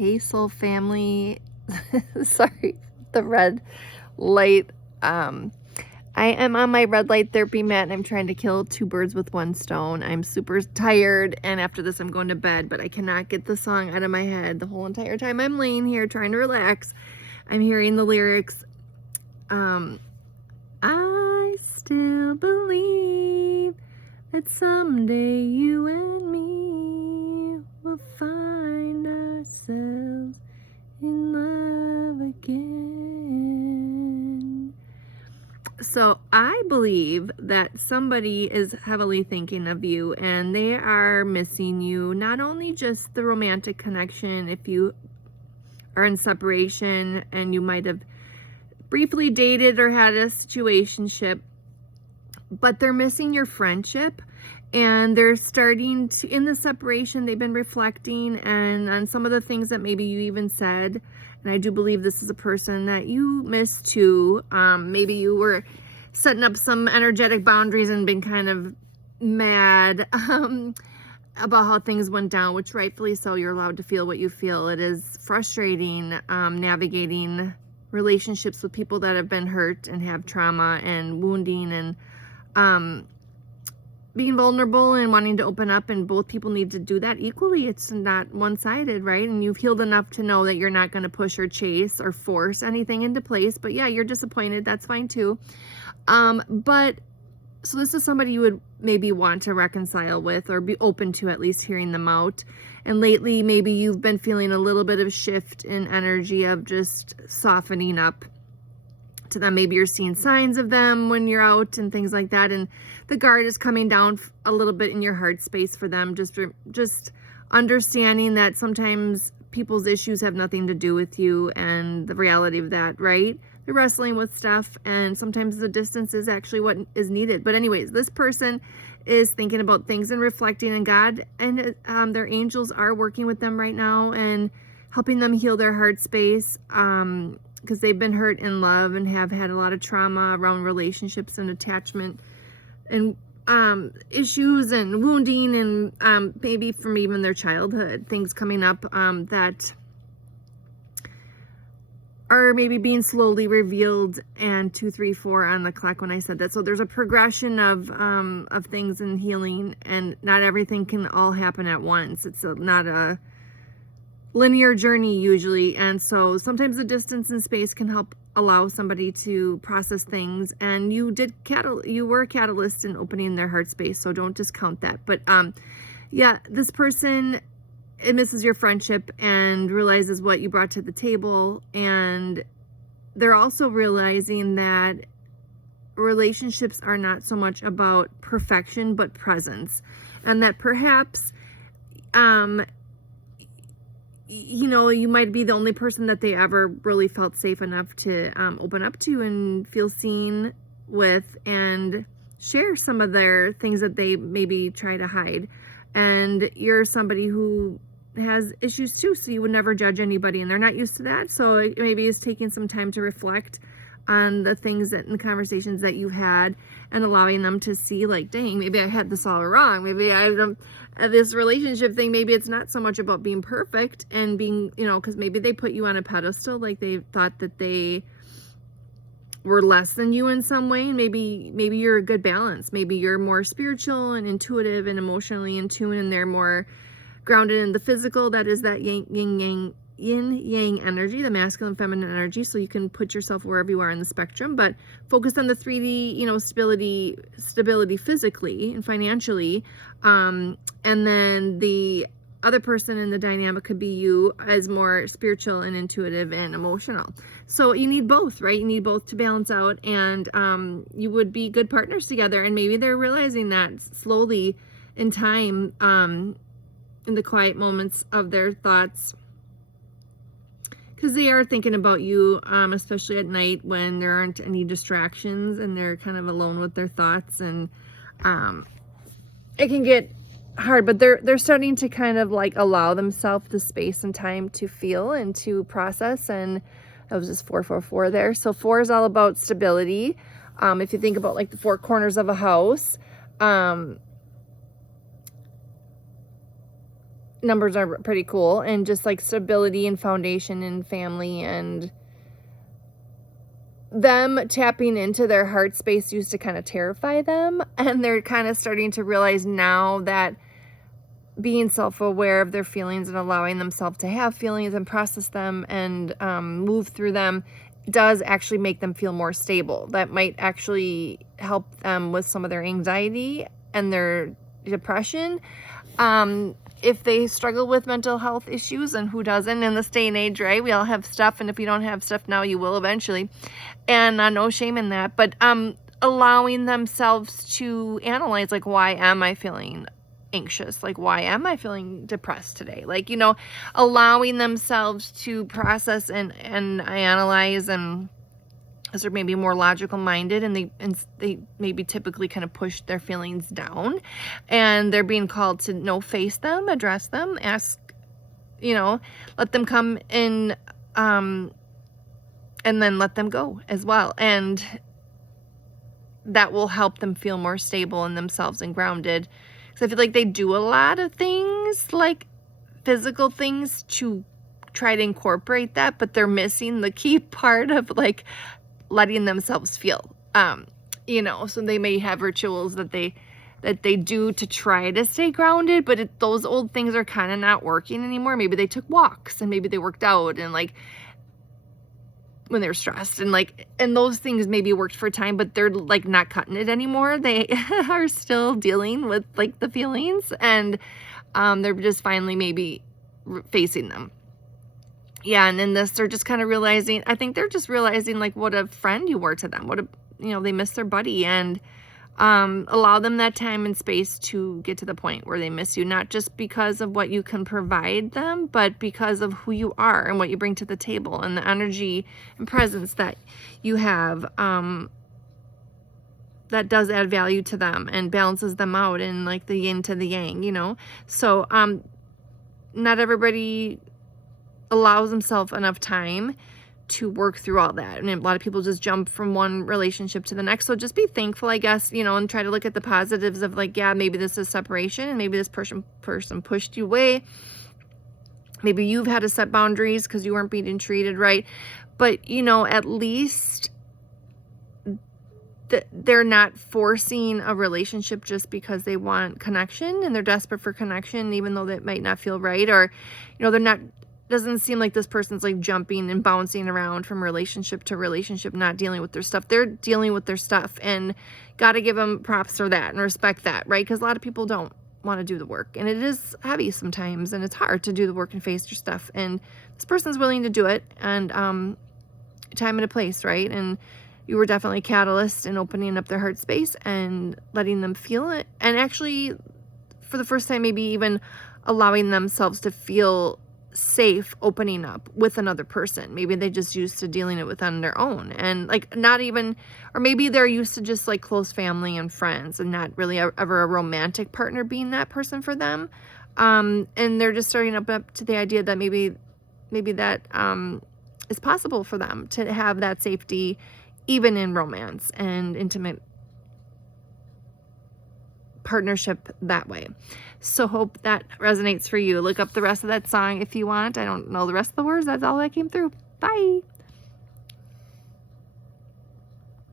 Hey Soul Family. Sorry, the red light. I am on my red light therapy mat and I'm trying to kill two birds with one stone. I'm super tired and after this I'm going to bed, but I cannot get the song out of my head the whole entire time I'm laying here trying to relax. I'm hearing the lyrics. I still believe that someday you and me will find ourselves in love again. So I believe that somebody is heavily thinking of you and they are missing you. Not only just the romantic connection, if you are in separation and you might have briefly dated or had a situationship, but they're missing your friendship. And they're starting to, in the separation, they've been reflecting and on some of the things that maybe you even said. And I do believe this is a person that you miss too. Maybe you were setting up some energetic boundaries and been kind of mad about how things went down, which rightfully so. You're allowed to feel what you feel. It is frustrating navigating relationships with people that have been hurt and have trauma and wounding and being vulnerable and wanting to open up, and both people need to do that equally. It's not one-sided, right? And you've healed enough to know that you're not going to push or chase or force anything into place. But yeah, you're disappointed. That's fine too. But so this is somebody you would maybe want to reconcile with or be open to at least hearing them out. And lately, maybe you've been feeling a little bit of shift in energy of just softening up to them. Maybe you're seeing signs of them when you're out and things like that, and the guard is coming down a little bit in your heart space for them. Just understanding that sometimes people's issues have nothing to do with you and the reality of that, right? They're wrestling with stuff and sometimes the distance is actually what is needed. But anyways, this person is thinking about things and reflecting on God, and their angels are working with them right now and helping them heal their heart space, because they've been hurt in love and have had a lot of trauma around relationships and attachment and issues and wounding and maybe from even their childhood, things coming up that are maybe being slowly revealed. And 2, 3, 4 on the clock when I said that. So there's a progression of things in healing, and not everything can all happen at once. It's not a linear journey usually, and so sometimes the distance and space can help allow somebody to process things, and you were a catalyst in opening their heart space, so don't discount that. But yeah, this person, it misses your friendship and realizes what you brought to the table, and they're also realizing that relationships are not so much about perfection but presence, and that perhaps you know, you might be the only person that they ever really felt safe enough to open up to and feel seen with and share some of their things that they maybe try to hide. And you're somebody who has issues too, so you would never judge anybody, and they're not used to that. So it maybe it's taking some time to reflect on the things that in the conversations that you've had and allowing them to see, like, dang, maybe I had this all wrong. Maybe I this relationship thing, maybe it's not so much about being perfect and being, you know, because maybe they put you on a pedestal, like they thought that they were less than you in some way. And maybe you're a good balance. Maybe you're more spiritual and intuitive and emotionally in tune, and they're more grounded in the physical. That is that yin yang energy, the masculine feminine energy. So you can put yourself wherever you are in the spectrum, but focus on the 3D, you know, stability physically and financially. And then the other person in the dynamic could be you as more spiritual and intuitive and emotional. So you need both, right? You need both to balance out, and you would be good partners together. And maybe they're realizing that slowly in time, in the quiet moments of their thoughts, because they are thinking about you, especially at night when there aren't any distractions and they're kind of alone with their thoughts, and it can get hard, but they're starting to kind of like allow themselves the space and time to feel and to process. And that was just 444 there. So 4 is all about stability. If you think about like the 4 corners of a house, numbers are pretty cool, and just like stability and foundation and family, and them tapping into their heart space used to kind of terrify them, and they're kind of starting to realize now that being self-aware of their feelings and allowing themselves to have feelings and process them and move through them does actually make them feel more stable. That might actually help them with some of their anxiety and their depression. If they struggle with mental health issues, and who doesn't in this day and age, right? We all have stuff, and if you don't have stuff now, you will eventually. And no shame in that. But allowing themselves to analyze, like, why am I feeling anxious? Like, why am I feeling depressed today? Like, allowing themselves to process and analyze, and as they're maybe more logical minded, and they maybe typically kind of push their feelings down, and they're being called to face them, address them, ask, let them come in, and then let them go as well. And that will help them feel more stable in themselves and grounded. So I feel like they do a lot of things, like physical things, to try to incorporate that, but they're missing the key part of like letting themselves feel. So they may have rituals that they do to try to stay grounded, but those old things are kind of not working anymore. Maybe they took walks, and maybe they worked out, and like when they're stressed, and those things maybe worked for a time, but they're like not cutting it anymore. They are still dealing with like the feelings, and they're just finally maybe facing them. Yeah. And in this, they're just kind of realizing, I think they're just realizing like what a friend you were to them. They miss their buddy, and allow them that time and space to get to the point where they miss you, not just because of what you can provide them, but because of who you are and what you bring to the table, and the energy and presence that you have, that does add value to them and balances them out, and like the yin to the yang, so not everybody allows themselves enough time to work through all that. And a lot of people just jump from one relationship to the next. So just be thankful, I guess, and try to look at the positives of like, yeah, maybe this is separation, and maybe this person pushed you away. Maybe you've had to set boundaries because you weren't being treated right. But, at least they're not forcing a relationship just because they want connection, and they're desperate for connection, even though that might not feel right. Or, they're not, doesn't seem like this person's like jumping and bouncing around from relationship to relationship, not dealing with their stuff. They're dealing with their stuff, and got to give them props for that and respect that, right? Because a lot of people don't want to do the work, and it is heavy sometimes, and it's hard to do the work and face your stuff. And this person's willing to do it, and time and a place, right? And you were definitely a catalyst in opening up their heart space and letting them feel it, and actually for the first time maybe even allowing themselves to feel safe opening up with another person. Maybe they just used to dealing it with on their own, and like not even, or maybe they're used to just like close family and friends, and not really ever a romantic partner being that person for them. And they're just starting up to the idea that maybe that is possible for them to have that safety even in romance and intimate partnership that way. So hope that resonates for you. Look up the rest of that song if you want. I don't know the rest of the words. That's all that came through. Bye.